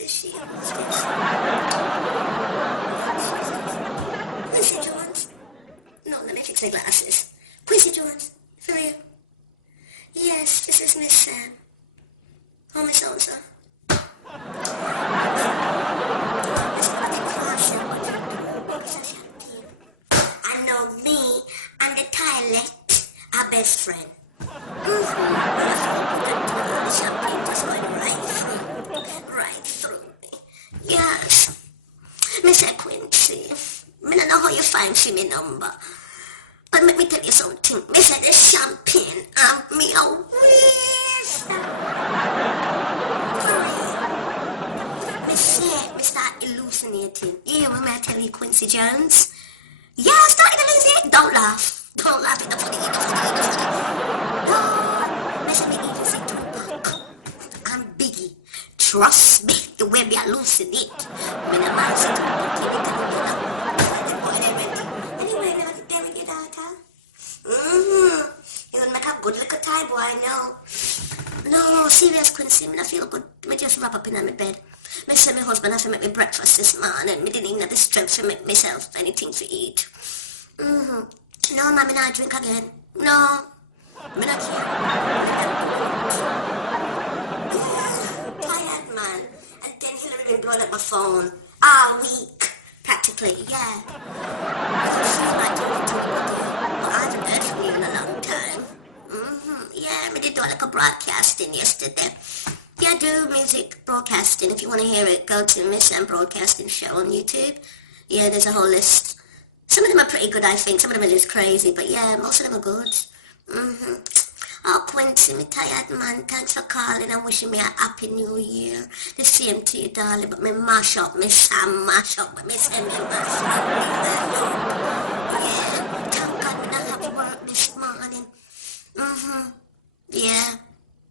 is she? Who's this? Quincy Jones? No, let me fix my glasses. Quincy Jones? For real? Yes, this is Miss Sam. Oh, Miss So-and-so. I know me and the toilet are best friend. The champagne just went right through me. Yes. Mr. Quincy, I don't know how you find she me number. But let me tell you something. Me say the champagne and me a waste. Me say, me start hallucinating. You hear me I tell you, Quincy Jones? Yeah, I started hallucinating. Don't laugh. Don't laugh. It's funny. No. Me say me even say Tupac and Biggie. Trust me, the way me hallucinate. Me no mind say Tupac. Anyway, now the with your daughter. You gonna make a good little tie, boy, no. No, serious, Quincy, me I feel good. Me just wrap up in my bed. Me say my husband have to make me breakfast this morning. Me didn't even have the strength to make myself anything to eat. No, mommy, not drink again. No, me not care. Tired, man. And then Hillary been blowing up my phone all week, practically, yeah. I haven't heard from you in a long time. Yeah, we did do like a broadcasting yesterday. Yeah, I do music broadcasting. If you want to hear it, go to Miss M Broadcasting Show on YouTube. Yeah, there's a whole list. Some of them are pretty good, I think. Some of them are just crazy, but yeah, most of them are good. Oh, Quincy, me tired, man. Thanks for calling and wishing me a happy new year. The same to you, darling, but me mash up, me Sam mash up, but me say me mash up. Yeah, thank God me not have work this morning. Yeah,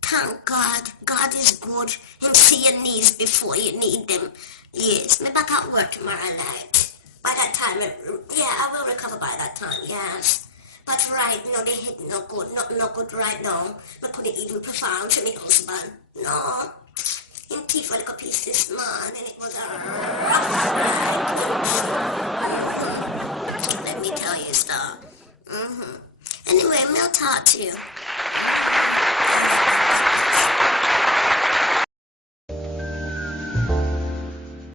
thank God. God is good. Him see your needs before you need them. Yes, me back at work tomorrow night. By that time, yeah, I will recover by that time, yes. But right now, the head no good, not good right now. I couldn't even perform to my husband. No. Him teeth were like a piece this morning. It was a rough ride. Let me tell you, star. Anyway, I'll talk to you.